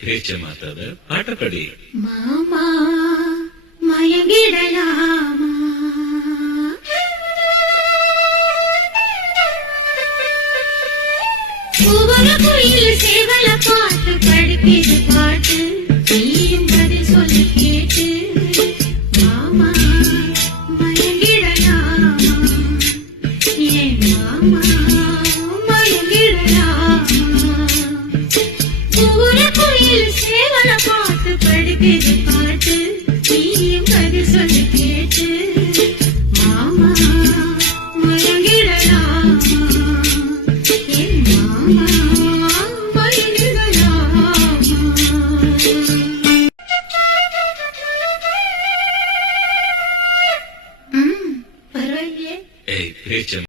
பேச்ச மாத்தாத பாட்டப்படி. மாமா மயங்கிடலாமா, ஒவ்வொரு குயில் சேவல பாட்டு படிப்பது பாட்டு, நீயும் பதில் சொல்லி கேட்டு மாமா மயங்கிடலாமா, ஏ மாமா.